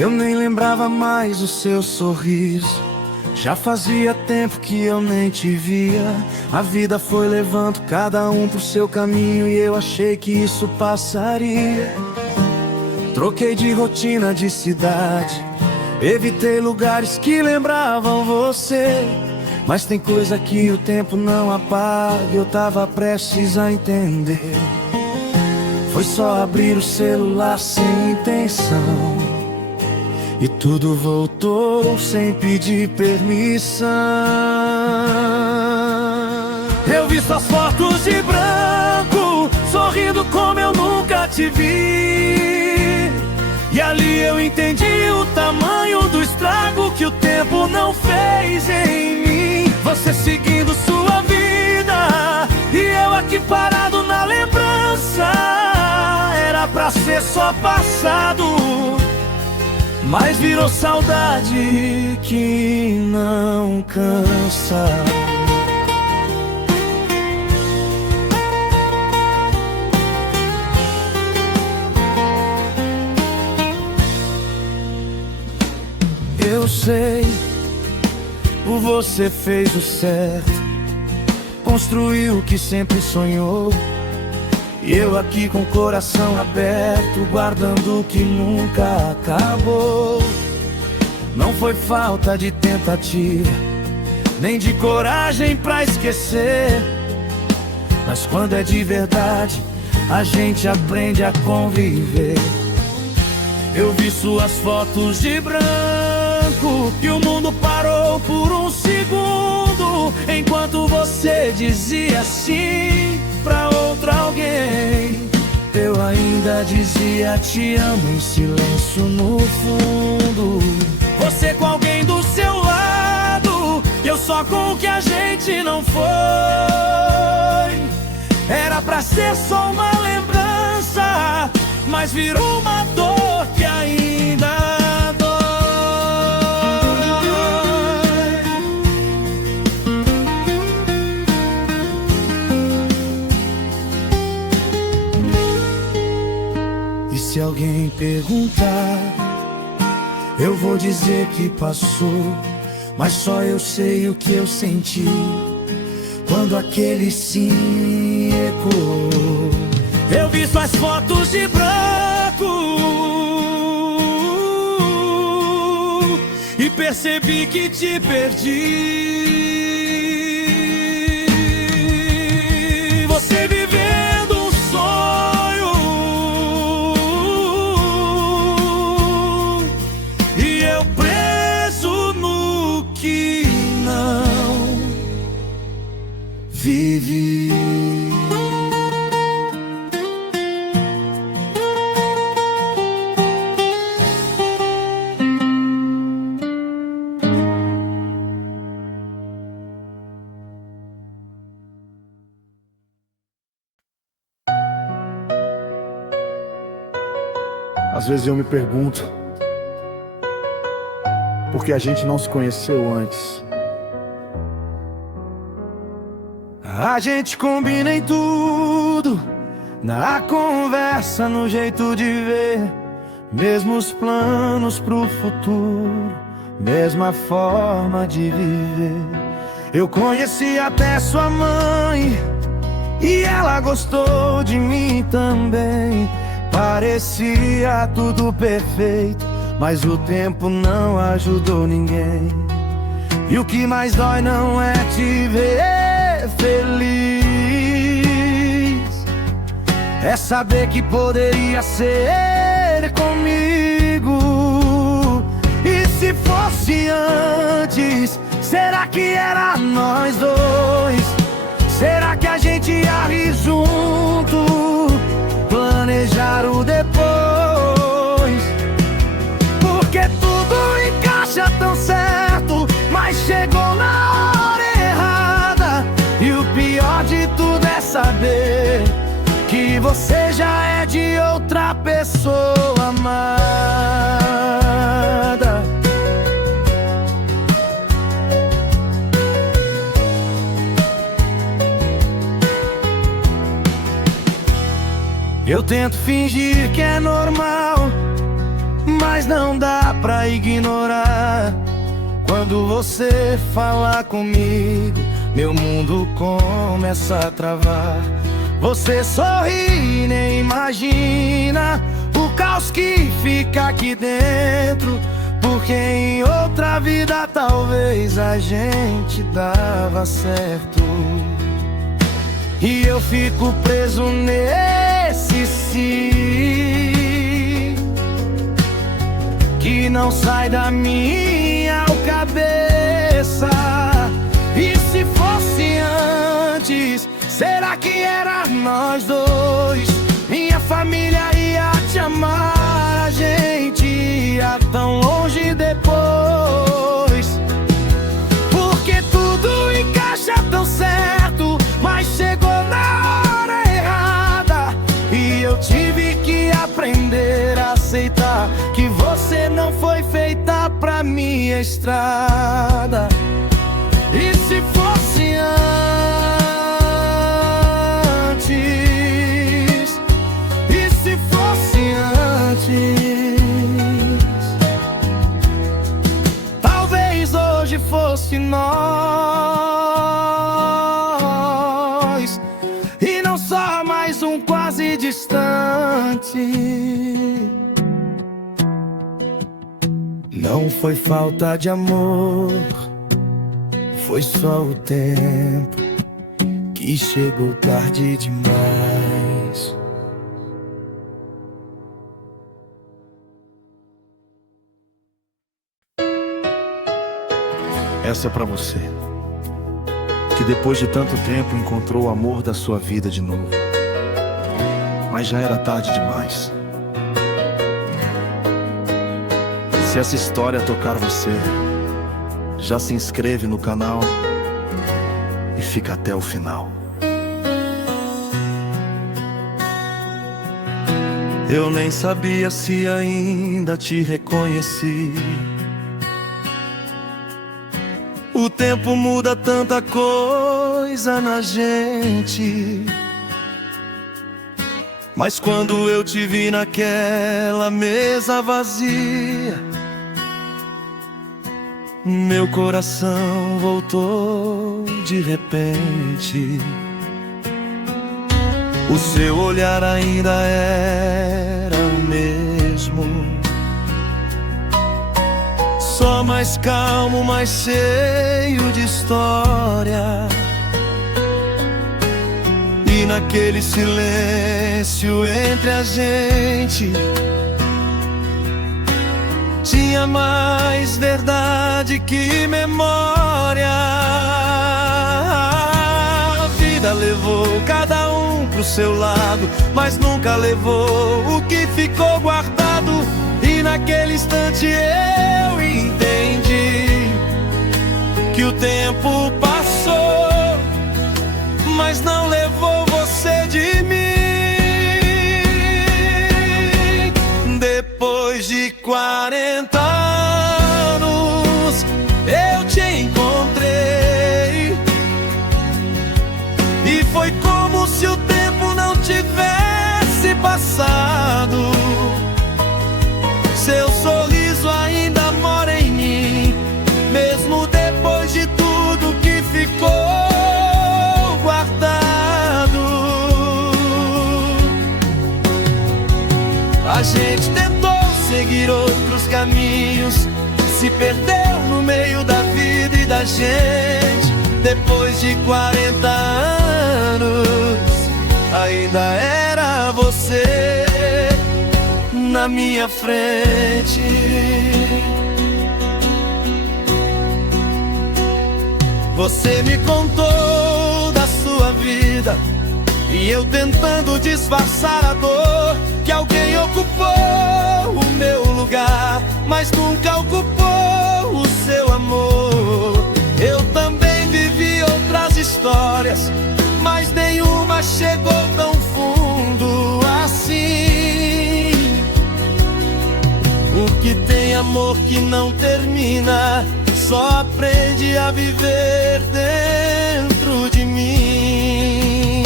Eu nem lembrava mais o seu sorriso. Já fazia tempo que eu nem te via. A vida foi levando cada um pro seu caminho e eu achei que isso passaria. Troquei de rotina de cidade, evitei lugares que lembravam você. Mas tem coisa que o tempo não apaga, eu tava prestes a entender. Foi só abrir o celular sem intenção e tudo voltou sem pedir permissão. Eu vi suas fotos de branco, sorrindo como eu nunca te vi. E ali eu entendi o tamanho do estrago que o tempo não fez em mim. Você seguindo sua vida e eu aqui parado na lembrança. Era pra ser só passado, mas virou saudade que não cansa. Eu sei, você fez o certo, construiu o que sempre sonhou. E eu aqui com o coração aberto, guardando o que nunca acabou. Não foi falta de tentativa, nem de coragem pra esquecer. Mas quando é de verdade, a gente aprende a conviver. Eu vi suas fotos de branco e o mundo parou por um segundo, enquanto você dizia sim pra outra alguém. Eu ainda dizia te amo em silêncio no fundo. Você com alguém do seu lado, eu só com o que a gente não foi. Era pra ser só uma lembrança, mas virou uma dor que ainda dói. E se alguém perguntar, eu vou dizer que passou, mas só eu sei o que eu senti quando aquele sim ecoou. Eu vi suas fotos de branco e percebi que te perdi. Você vivendo um sonho e eu preso no que não vivi. Às vezes eu me pergunto por que a gente não se conheceu antes. A gente combina em tudo, na conversa, no jeito de ver. Mesmos planos pro futuro, mesma forma de viver. Eu conheci até sua mãe e ela gostou de mim também. Parecia tudo perfeito, mas o tempo não ajudou ninguém. E o que mais dói não é te ver feliz, é saber que poderia ser comigo. E se fosse antes, será que era nós dois? Será que a gente ia rir junto, planejar o depois? Porque tudo encaixa tão certo, mas chegou na hora errada. E o pior de tudo é saber que você já é de outra pessoa amada. Eu tento fingir que é normal, mas não dá pra ignorar. Quando você fala comigo, meu mundo começa a travar. Você sorri e nem imagina o caos que fica aqui dentro, porque em outra vida talvez a gente dava certo. E eu fico preso nesse si que não sai da minha cabeça. E se fosse antes, será que era nós dois? Minha família ia te amar, a gente ia tão longe depois. Porque tudo encaixa tão certo, mas chegou na hora errada. E eu tive que aprender a aceitar que você não foi feita pra minha estrada. E se fosse antes, e se fosse antes, talvez hoje fosse nós, e não só mais um quase distante. Não foi falta de amor, foi só o tempo que chegou tarde demais. Essa é pra você, que depois de tanto tempo encontrou o amor da sua vida de novo, mas já era tarde demais. Se essa história tocar você, já se inscreve no canal e fica até o final. Eu nem sabia se ainda te reconheci. O tempo muda tanta coisa na gente, mas quando eu te vi naquela mesa vazia, meu coração voltou de repente. O seu olhar ainda era o mesmo, só mais calmo, mais cheio de história. E naquele silêncio entre a gente tinha mais verdade que memória. A vida levou cada um pro seu lado, mas nunca levou o que ficou guardado. E naquele instante eu entendi que o tempo passou, mas não levou você de mim. Depois de 40 anos eu te encontrei, e foi como se o tempo não tivesse passado. Seu sorriso ainda mora em mim, mesmo depois de tudo que ficou guardado. A gente tentou seguir outros caminhos, se perdeu no meio da vida e da gente. Depois de 40 anos, ainda era você na minha frente. Você me contou da sua vida, e eu tentando disfarçar a dor, que alguém ocupou o meu lugar, mas nunca ocupou o seu amor. Eu também vivi outras histórias, mas nenhuma chegou tão fundo assim. O que tem amor que não termina, só aprende a viver dentro de mim.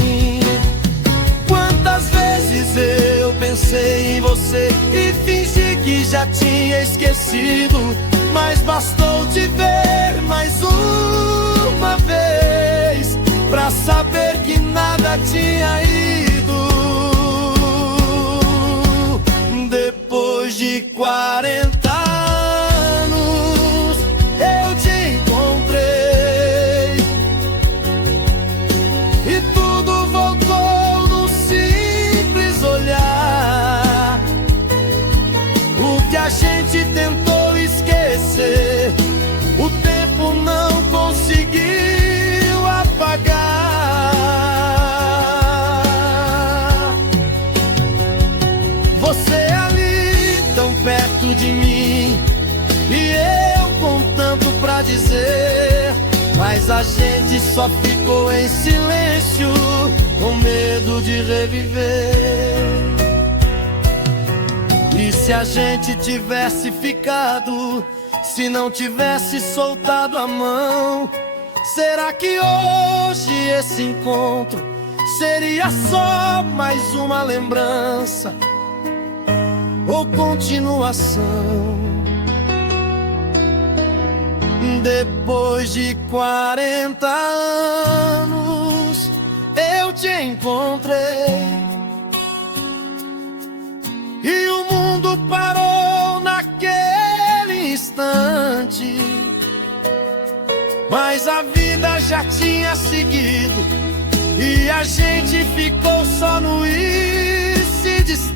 Quantas vezes eu pensei em você e fingi que já tinha esquecido, mas bastou te ver mais uma vez pra saber que nada tinha ido. Depois de 40 anos eu te encontrei e tudo voltou num simples olhar. O que a gente tentou esquecer, o tempo não conseguiu apagar. Você ali tão perto de mim e eu com tanto pra dizer, mas a gente só ficou em silêncio, com medo de reviver. E se a gente tivesse ficado, se não tivesse soltado a mão, será que hoje esse encontro seria só mais uma lembrança ou continuação? Depois de 40 anos eu te encontrei e o mundo parou naquele instante, mas a vida já tinha seguido e a gente ficou só no isso distante.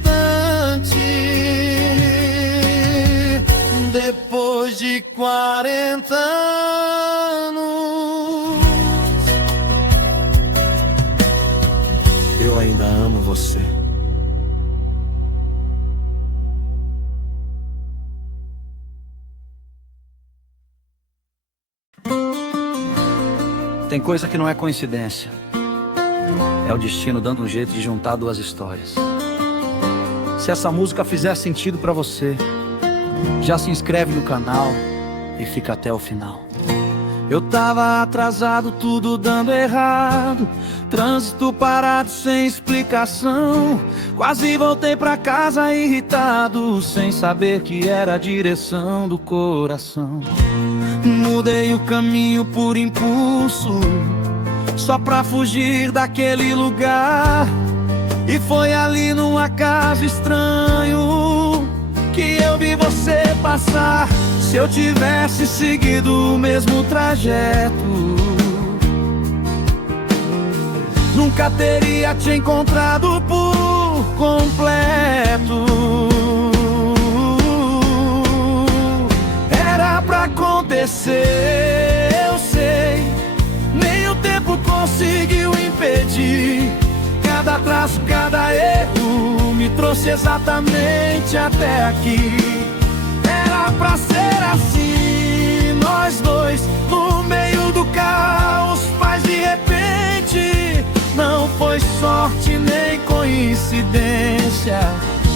Depois de 40 anos eu ainda amo você. Tem coisa que não é coincidência, é o destino dando um jeito de juntar duas histórias. Se essa música fizer sentido pra você, já se inscreve no canal e fica até o final. eu tava atrasado, tudo dando errado, trânsito parado sem explicação. Quase voltei pra casa irritado, sem saber que era a direção do coração. Mudei o caminho por impulso, só pra fugir daquele lugar. E foi ali num acaso estranho que eu vi você passar. Se eu tivesse seguido o mesmo trajeto, nunca teria te encontrado por completo. Era pra acontecer, eu sei, nem o tempo conseguiu impedir. Cada traço, cada erro me trouxe exatamente até aqui. Era pra ser assim, nós dois no meio do caos, mas de repente não foi sorte nem coincidência,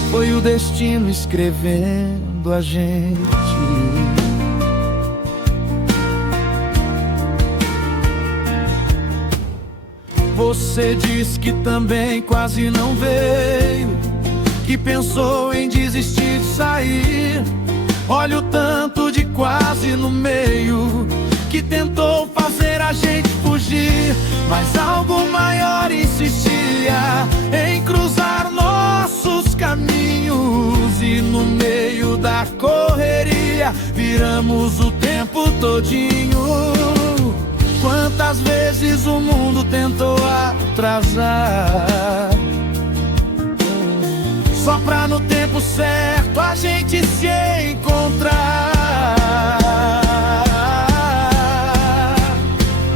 foi o destino escrevendo a gente. Você diz que também quase não veio, que pensou em desistir de sair. Olha o tanto de quase no meio que tentou fazer a gente fugir, mas algo maior insistia em cruzar nossos caminhos. E no meio da correria viramos o tempo todinho. Quantas vezes o mundo tentou atrasar, só pra no tempo certo a gente se encontrar.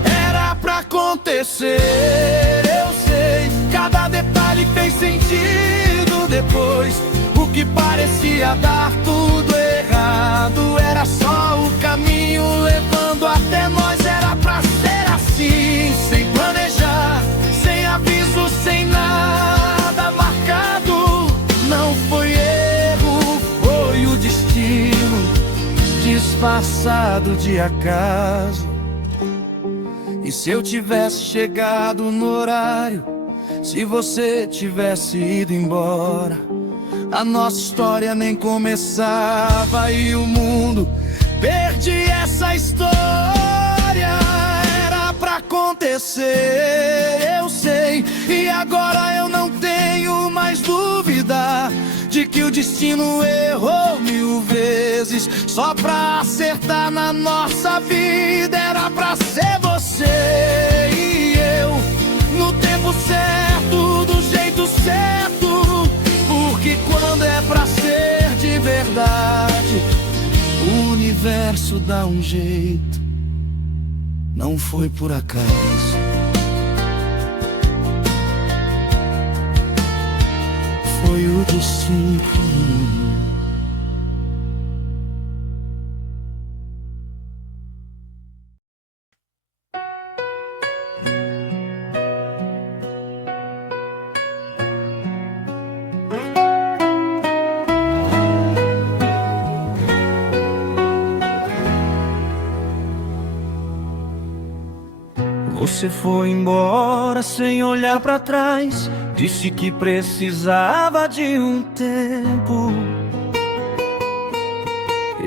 Era pra acontecer, eu sei, cada detalhe fez sentido depois. O que parecia dar tudo errado era só o caminho levando até nós. Era pra ser assim, sem planejar, sem aviso, sem nada marcado. Não foi erro, foi o destino disfarçado de acaso. E se eu tivesse chegado no horário, se você tivesse ido embora, A nossa história nem começava e o mundo perdi essa história. Era pra acontecer, eu sei, e agora eu não tenho mais dúvida de que o destino errou 1000 vezes só pra acertar na nossa vida. Era pra ser você e eu no tempo certo, do jeito certo, porque quando é pra ser de verdade, o universo dá um jeito. Não foi por acaso, foi o destino. Você foi embora sem olhar pra trás, disse que precisava de um tempo.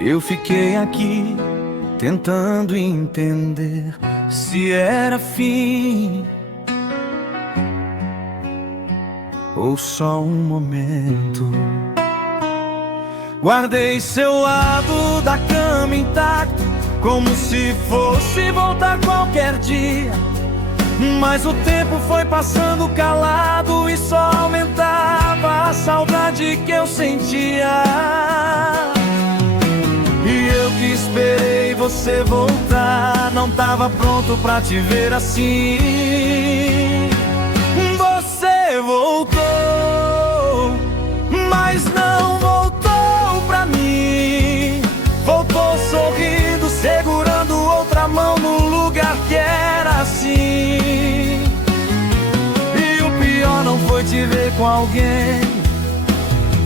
Eu fiquei aqui tentando entender se era fim ou só um momento. Guardei seu lado da cama intacto, como se fosse voltar qualquer dia. Mas o tempo foi passando calado e só aumentava a saudade que eu sentia. E eu que esperei você voltar, não tava pronto pra te ver assim. Você voltou, mas não voltou pra mim. Voltou sorrindo, segurando outra mão no lugar que era assim. E o pior não foi te ver com alguém,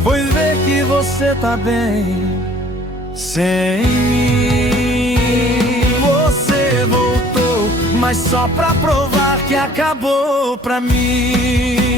foi ver que você tá bem sem mim. Você voltou, mas só pra provar que acabou pra mim.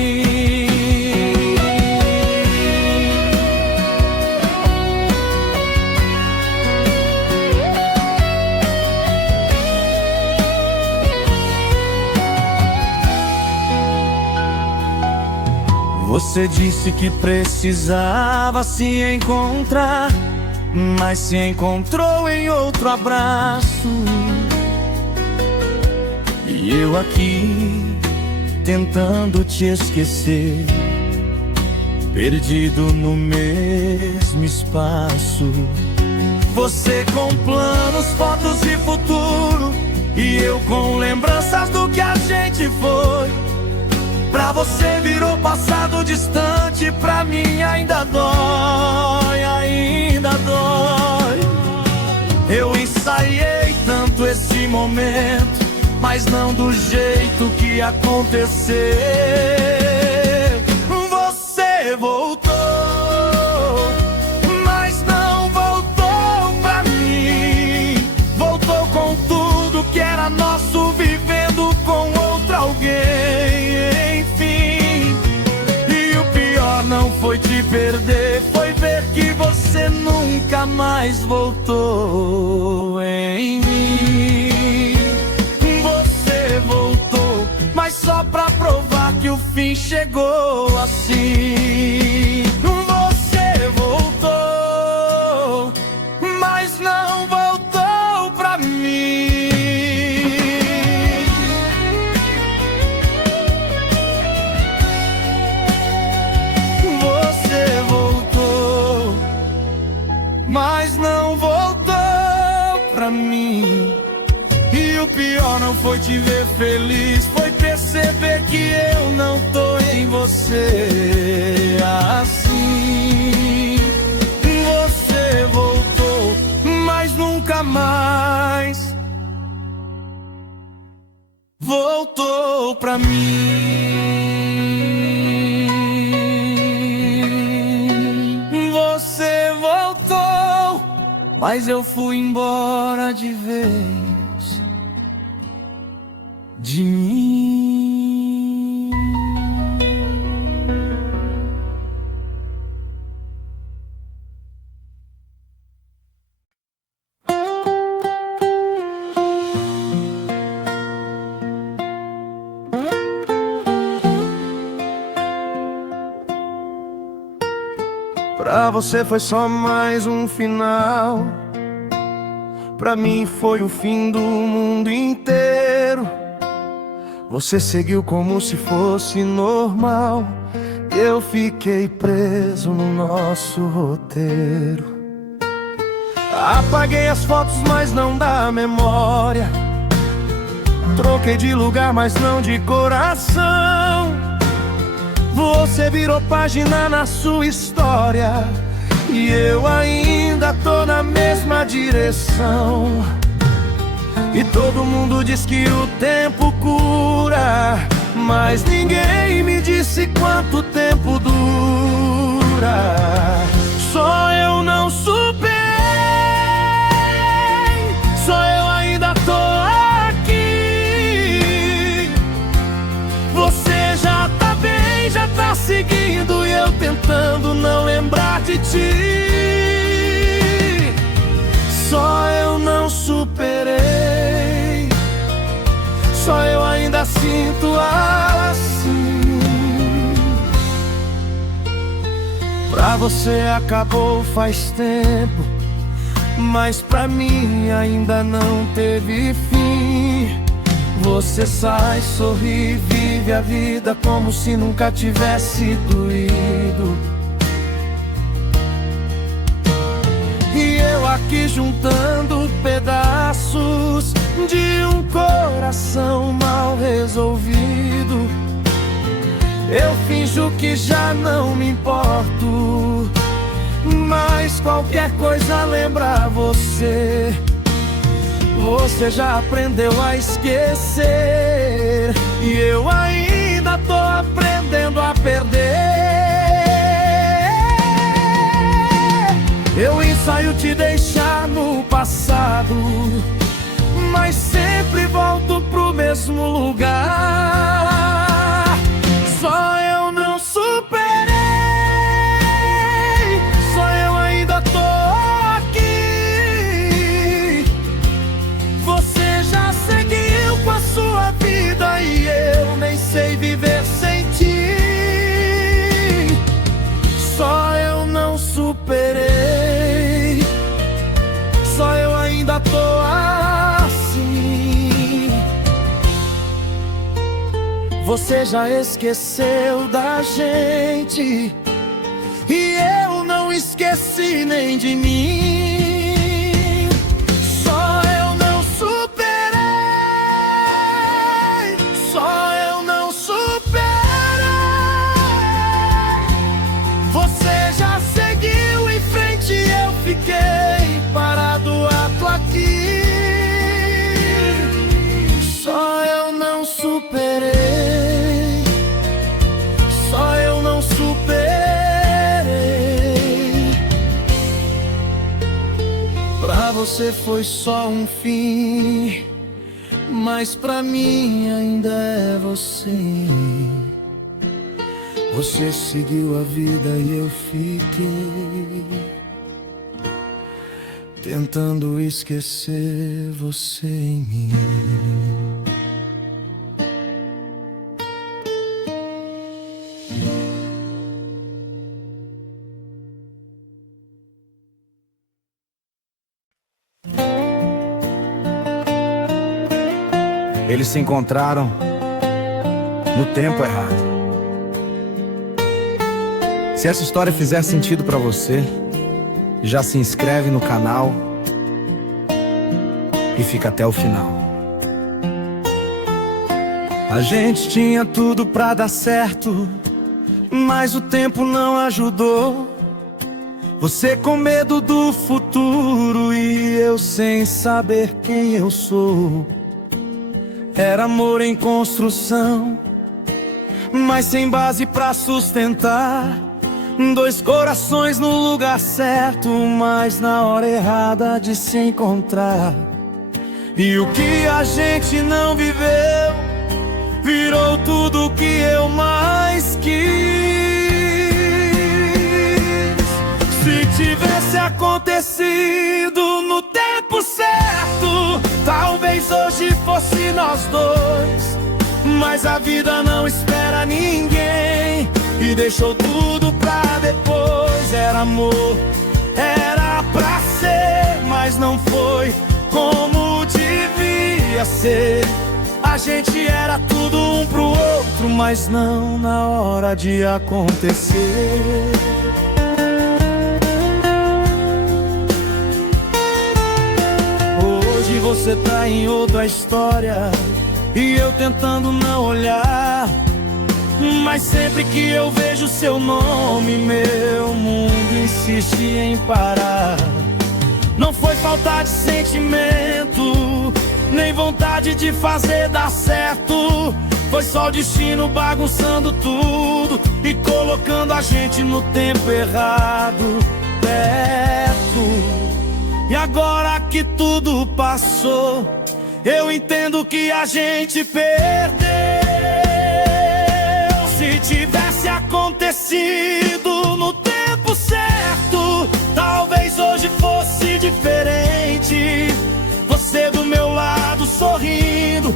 Você disse que precisava se encontrar, mas se encontrou em outro abraço. E eu aqui tentando te esquecer, perdido no mesmo espaço. Você com planos, fotos e futuro, e eu com lembranças do que a gente foi. Pra você virou passado distante, pra mim ainda dói, ainda dói. Eu ensaiei tanto esse momento, mas não do jeito que aconteceu. Você voltou, mas não voltou pra mim. Voltou com tudo que era nosso, vivendo com outro alguém. Não foi te perder, foi ver que você nunca mais voltou em mim. Você voltou, mas só pra provar que o fim chegou assim. Você voltou, mas não voltou pra mim. Mas não voltou pra mim. E o pior não foi te ver feliz, foi perceber que eu não tô em você assim. Você voltou, mas nunca mais voltou pra mim. Você voltou, mas eu fui embora de vez de mim. Pra você foi só mais um final, pra mim foi o fim do mundo inteiro. Você seguiu como se fosse normal, eu fiquei preso no nosso roteiro. Apaguei as fotos, mas não da memória. Troquei de lugar, mas não de coração. Você virou página na sua história e eu ainda tô na mesma direção. E todo mundo diz que o tempo cura, mas ninguém me disse quanto tempo dura. Só eu não superei, só eu ainda tô aqui. Você já tá bem, já tá seguindo e eu tentando não lembrar de ti. Só eu não superei, só eu ainda sinto assim. Pra você acabou faz tempo, mas pra mim ainda não teve fim. Você sai, sorri, vive a vida como se nunca tivesse doído. E eu aqui juntando pedaços de um coração mal resolvido. Eu finjo que já não me importo, mas qualquer coisa lembra você. Você já aprendeu a esquecer e eu ainda tô aprendendo a perder. Eu ensaio te deixar no passado, mas sempre volto pro mesmo lugar. Só eu não superei, só eu ainda tô aqui. Você já seguiu com a sua vida e eu nem sei viver sem ti. Só eu não superei, só eu ainda tô assim. Você já esqueceu da gente e eu não esqueci nem de mim. Só eu não superei, só eu não superei. Você já seguiu em frente e eu fiquei parado aqui. Só eu não superei, só eu não superei. Pra você foi só um fim, mas pra mim ainda é você. Você seguiu a vida e eu fiquei tentando esquecer você em mim. Eles se encontraram no tempo errado. Se essa história fizer sentido pra você, já se inscreve no canal e fica até o final. A gente tinha tudo pra dar certo, mas o tempo não ajudou. Você com medo do futuro e eu sem saber quem eu sou. Era amor em construção, mas sem base pra sustentar. Dois corações no lugar certo, mas na hora errada de se encontrar. E o que a gente não viveu virou tudo o que eu mais quis. Se tivesse acontecido no tempo certo, talvez hoje fosse nós dois. Mas a vida não espera ninguém e deixou tudo pra depois. nós era amor, era pra ser, mas não foi como devia ser. A gente era tudo um pro outro, mas não na hora de acontecer. Hoje você tá em outra história e eu tentando não olhar, mas sempre que eu vejo seu nome, meu mundo insiste em parar. Não foi falta de sentimento, nem vontade de fazer dar certo. Foi só o destino bagunçando tudo e colocando a gente no tempo errado, perto. E agora que tudo passou, eu entendo que a gente perdeu. Se tivesse acontecido no tempo certo, talvez hoje fosse diferente. Você do meu lado sorrindo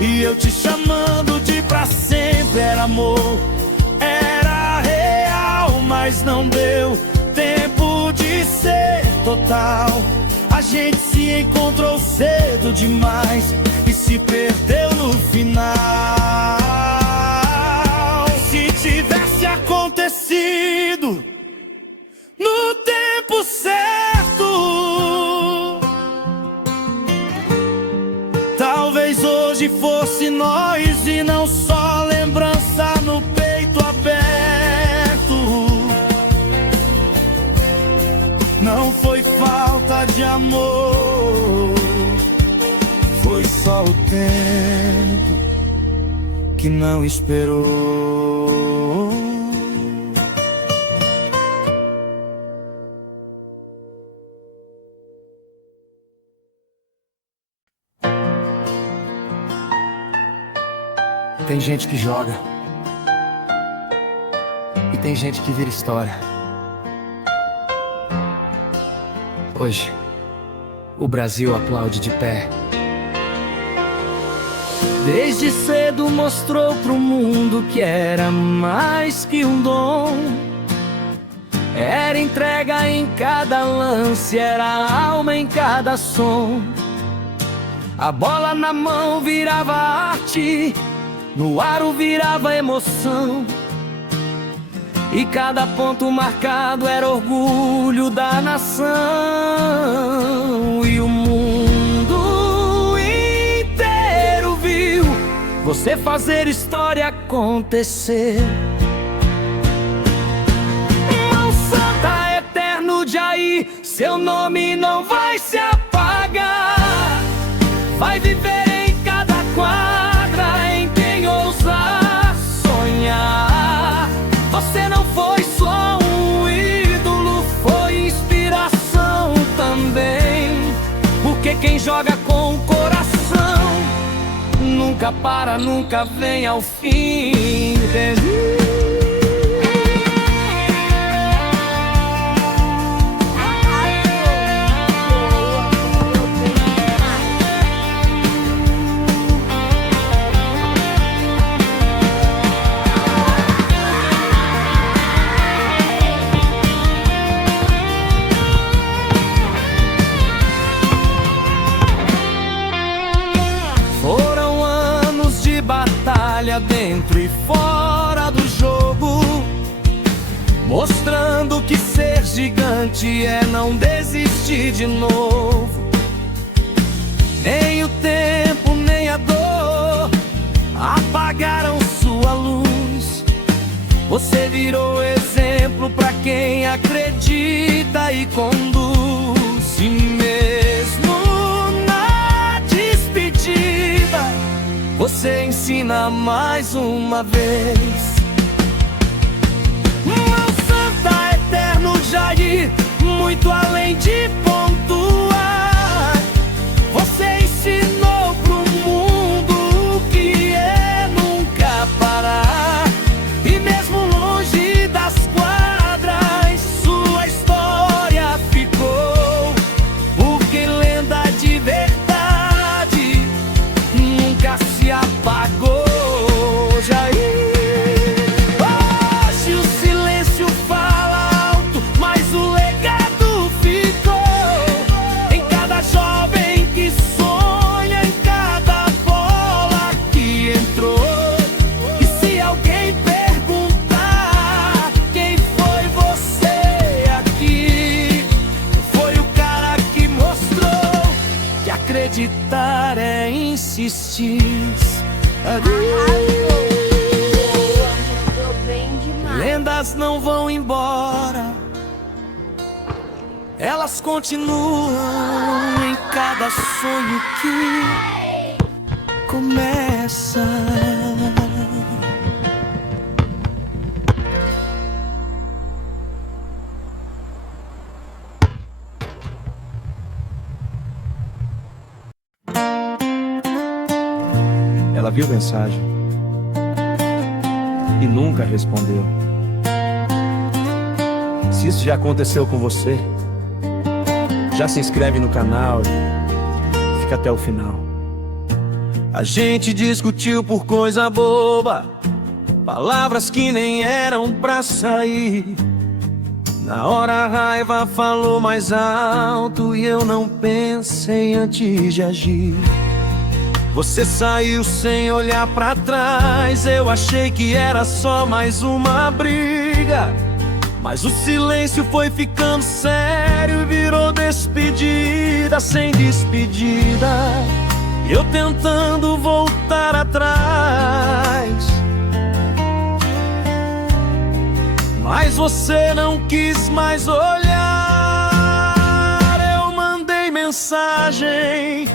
e eu te chamando de pra sempre. Era amor, era real, mas não deu tempo de ser total. A gente se encontrou cedo demais e se perdeu no final. Se tivesse acontecido no tempo certo, talvez hoje fosse nós e não só lembrança no peito aberto. Não foi falta de amor, foi só o tempo que não esperou. Tem gente que joga e tem gente que vira história. Hoje, o Brasil aplaude de pé. Desde cedo mostrou pro mundo que era mais que um dom. Era entrega em cada lance, era alma em cada som. A bola na mão virava arte, no aro virava emoção. E cada ponto marcado era orgulho da nação. E o mundo inteiro viu você fazer história acontecer. Mão Santa, eterno Jair, seu nome não vai se apagar. Vai viver em cada quadra, em quem ousar sonhar. Você não foi só um ídolo, foi inspiração também. Porque quem joga com o coração nunca para, nunca vem ao fim. Dentro e fora do jogo, mostrando que ser gigante é não desistir de novo. Nem o tempo, nem a dor apagaram sua luz. Você virou exemplo pra quem acredita e conduz. E mesmo na despedida, você ensina mais uma vez. Mão Santa, eterno Jair, muito além de pontuar, você ensinou pro mundo o que é nunca parar. E mesmo longe das quadras, sua história ficou, porque lenda de verdade nunca se apagou. Jair, hoje o silêncio fala alto, acreditar é insistir. Mandou bem demais. Lendas não vão embora, elas continuam em cada sonho que começa. Ela viu a mensagem e nunca respondeu. Se isso já aconteceu com você, já se inscreve no canal e fica até o final. A gente discutiu por coisa boba, palavras que nem eram pra sair. Na hora a raiva falou mais alto e eu não pensei antes de agir. Você saiu sem olhar pra trás, eu achei que era só mais uma briga. Mas o silêncio foi ficando sério e virou despedida sem despedida. Eu tentando voltar atrás, mas você não quis mais olhar. Eu mandei mensagem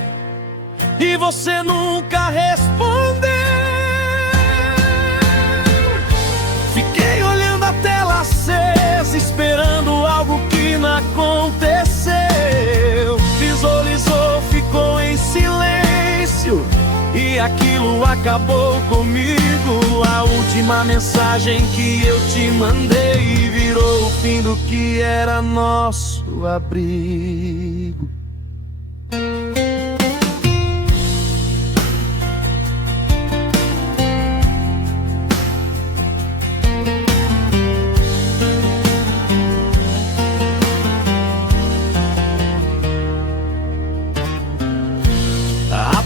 e você nunca respondeu. Fiquei olhando a tela acesa, esperando algo que não aconteceu. Visualizou, ficou em silêncio e aquilo acabou comigo. A última mensagem que eu te mandei virou o fim do que era nosso abrigo.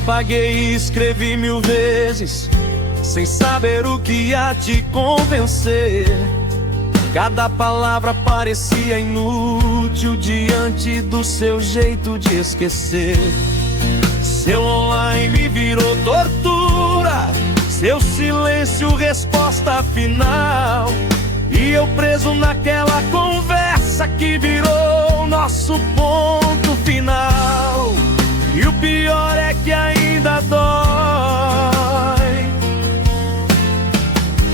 Apaguei e escrevi 1000 vezes, sem saber o que ia te convencer. Cada palavra parecia inútil diante do seu jeito de esquecer. Seu online virou tortura, seu silêncio resposta final. E eu preso naquela conversa que virou nosso ponto final. E o pior é que ainda dói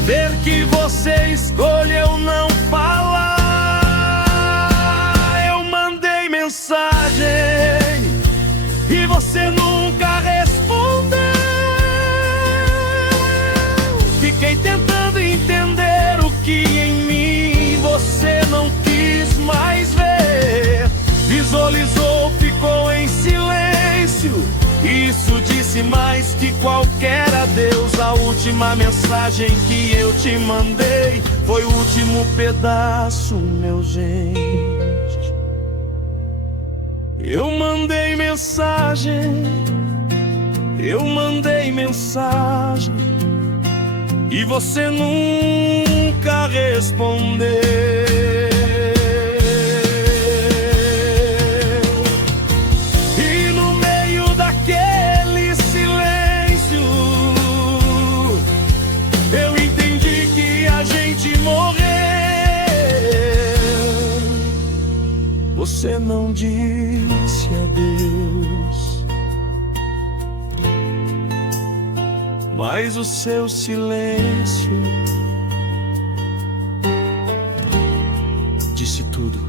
ver que você escolheu não falar. Eu mandei mensagem e você nunca respondeu. Fiquei tentando entender o que em mim você não quis mais ver. Visualizou, ficou em silêncio. Isso disse mais que qualquer adeus. A última mensagem que eu te mandei foi o último pedaço, meu gente. Eu mandei mensagem, eu mandei mensagem e você nunca respondeu. Você não disse adeus, mas o seu silêncio disse tudo.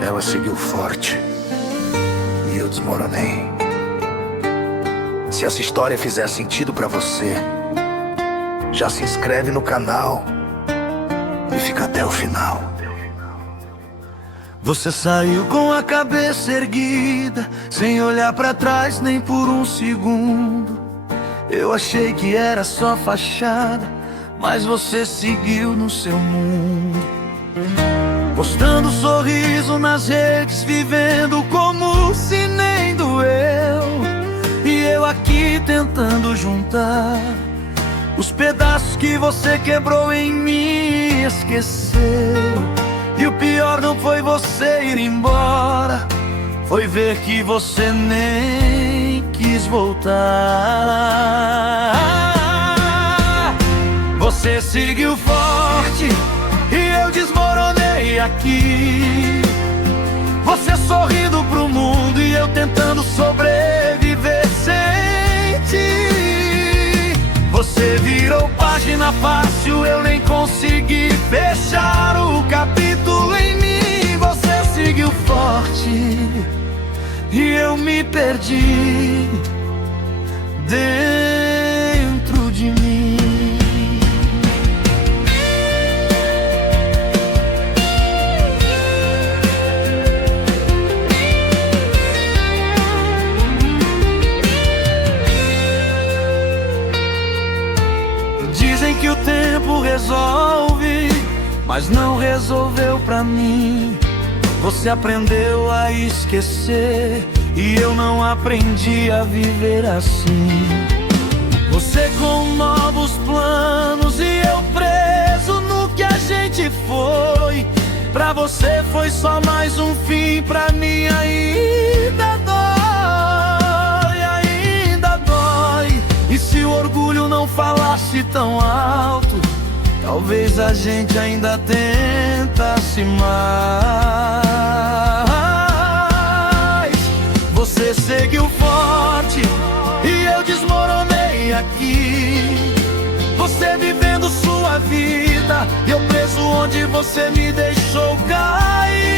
Ela seguiu forte e eu desmoronei. Se essa história fizer sentido pra você, já se inscreve no canal e fica até o final. Você saiu com a cabeça erguida, sem olhar pra trás nem por um segundo. Eu achei que era só fachada, mas você seguiu no seu mundo. Postando sorriso nas redes, vivendo como se nem doeu. voltar. Os pedaços que você quebrou em mim esqueceu. E o pior não foi você ir embora, foi ver que você nem quis voltar. Você seguiu forte e eu desmoronei aqui. Você sorrindo pro mundo e eu tentando sobreviver sem ti. Você virou página fácil, eu nem consegui fechar o capítulo em mim. Você seguiu forte e eu me perdi dentro de mim. Dizem que o tempo resolve, mas não resolveu pra mim. Você aprendeu a esquecer e eu não aprendi a viver assim. Você com novos planos e eu preso no que a gente foi. Pra você foi só mais um fim, pra mim ainda dói, ainda dói. E se o orgulho não falasse tão alto, talvez a gente ainda tentasse mais. Você seguiu forte e eu desmoronei aqui. Você vivendo sua vida, eu preso onde você me deixou cair.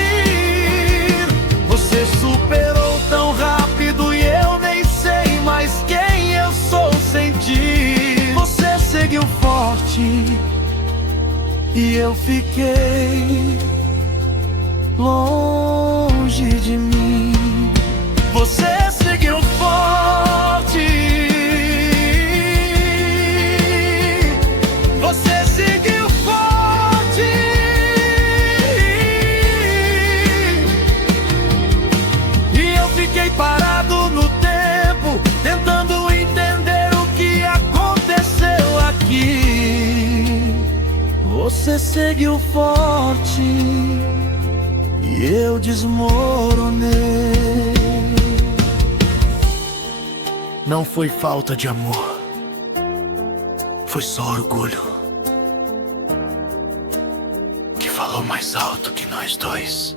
Você superou tão rápido e eu nem sei mais quem eu sou sem ti. Você seguiu forte e eu fiquei longe de mim. Você seguiu forte. Você seguiu forte. E eu fiquei parado no tempo, tentando entender o que aconteceu aqui. Você seguiu forte e eu desmoronei. Não foi falta de amor, foi só orgulho que falou mais alto que nós dois.